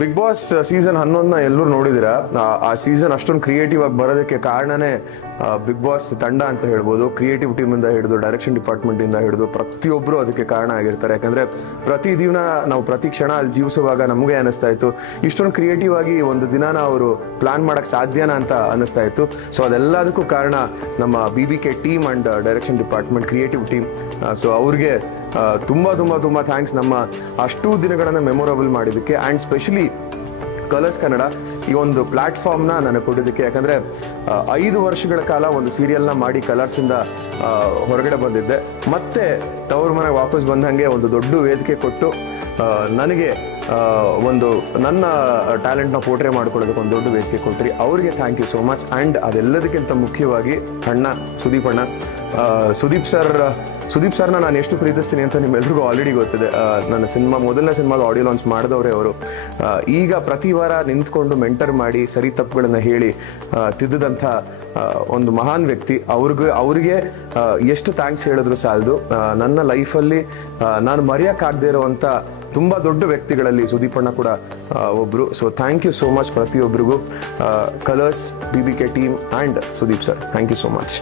Big boss season 11ನ ಎಲ್ಲರೂ ನೋಡಿದಿರಾ. ಆ season ಅಷ್ಟೊಂದು ಕ್ರಿಯೇಟಿವ್ ಆಗಿ ಬರೋದಕ್ಕೆ ಕಾರಣನೇ ಬಿಗ್ ಬಾಸ್ ತಂಡ ಅಂತ ಹೇಳ್ಬೋದು. ಕ್ರಿಯೇಟಿವ್ ಟೀಮ್ ಇಂದ ಹಿಡಿದು ಡೈರೆಕ್ಷನ್ ಡಿಪಾರ್ಟ್ಮೆಂಟ್ ಇಂದ ಹಿಡಿದು ಪ್ರತಿಯೊಬ್ಬರು ಅದಕ್ಕೆ ಕಾರಣ ಆಗಿರ್ತಾರೆ. ಯಾಕಂದ್ರೆ ಪ್ರತಿ ದಿನ ನಾವು ಪ್ರತಿ ಕ್ಷಣ ಅಲ್ಲಿ ಜೀವಿಸುವಾಗ ನಮಗೆ ಅನಿಸ್ತಾ ಇತ್ತು ಇಷ್ಟೊಂದು ಕ್ರಿಯೇಟಿವ್ ಆಗಿ ಒಂದು ದಿನಾನ ಅವರು ಪ್ಲಾನ್ ಮಾಡಕ್ ಸಾಧ್ಯನಾ ಅಂತ ಅನಿಸ್ತಾ ಇತ್ತು. ಸೊ ಅದೆಲ್ಲದಕ್ಕೂ ಕಾರಣ ನಮ್ಮ BBK team and direction department creative team. So ಅವ್ರಿಗೆ ತುಂಬಾ ತುಂಬಾ ತುಂಬಾ ಥ್ಯಾಂಕ್ಸ್ ನಮ್ಮ ಅಷ್ಟು ದಿನಗಳನ್ನ ಮೆಮೊರಬಲ್ ಮಾಡಿದ್ದಕ್ಕೆ. ಆ್ಯಂಡ್ ಸ್ಪೆಷಲಿ ಕಲರ್ಸ್ ಕನ್ನಡ ಈ ಒಂದು ಪ್ಲಾಟ್ಫಾರ್ಮ್ನ ನನಗೆ ಕೊಟ್ಟಿದ್ದಕ್ಕೆ. ಯಾಕಂದರೆ 5 ವರ್ಷಗಳ ಕಾಲ ಒಂದು ಸೀರಿಯಲ್ನ ಮಾಡಿ ಕಲರ್ಸಿಂದ ಹೊರಗಡೆ ಬಂದಿದ್ದೆ. ಮತ್ತೆ ತವ್ರ ಮನೆಗೆ ವಾಪಸ್ ಬಂದಂಗೆ ಒಂದು ದೊಡ್ಡ ವೇದಿಕೆ ಕೊಟ್ಟು ನನಗೆ ಒಂದು ನನ್ನ ಟ್ಯಾಲೆಂಟ್ನ ಪೋರ್ಟ್ರೇ ಮಾಡ್ಕೊಳ್ಳೋದಕ್ಕೆ ಒಂದು ದೊಡ್ಡ ವೇದಿಕೆ ಕೊಟ್ರಿ. ಅವರಿಗೆ thank you so much. And ಅದೆಲ್ಲದಕ್ಕಿಂತ ಮುಖ್ಯವಾಗಿ ಅಣ್ಣ ಸುದೀಪ್ ಅಣ್ಣ, ಸುದೀಪ್ ಸರ್ನ ನಾನು ಎಷ್ಟು ಪ್ರೀತಿಸ್ತೀನಿ ಅಂತ ನಿಮ್ಮೆಲ್ರಿಗೂ ಆಲ್ರೆಡಿ ಗೊತ್ತಿದೆ. ನನ್ನ ಮೊದಲನೇ ಸಿನಿಮಾದ ಆಡಿಯೋ ಲಾಂಚ್ ಮಾಡಿದವರೇ ಅವರು. ಈಗ ಪ್ರತಿ ವಾರ ನಿಂತ್ಕೊಂಡು ಮೆಂಟರ್ ಮಾಡಿ ಸರಿ ತಪ್ಪುಗಳನ್ನ ಹೇಳಿ ತಿದ್ದಿದಂಥ ಒಂದು ಮಹಾನ್ ವ್ಯಕ್ತಿ. ಅವ್ರಿಗೆ ಎಷ್ಟು ಥ್ಯಾಂಕ್ಸ್ ಹೇಳಿದ್ರು ಸಾಲದು. ನನ್ನ ಲೈಫಲ್ಲಿ ನಾನು ಮರೆಯೋಕ್ಕಾಗದೇ ಇರುವಂಥ ತುಂಬ ದೊಡ್ಡ ವ್ಯಕ್ತಿಗಳಲ್ಲಿ ಸುದೀಪಣ್ಣ ಕೂಡ ಒಬ್ಬರು. So thank you so much ಪ್ರತಿಯೊಬ್ಬರಿಗೂ. Colors, BBK team and Sudeep sir, thank you so much.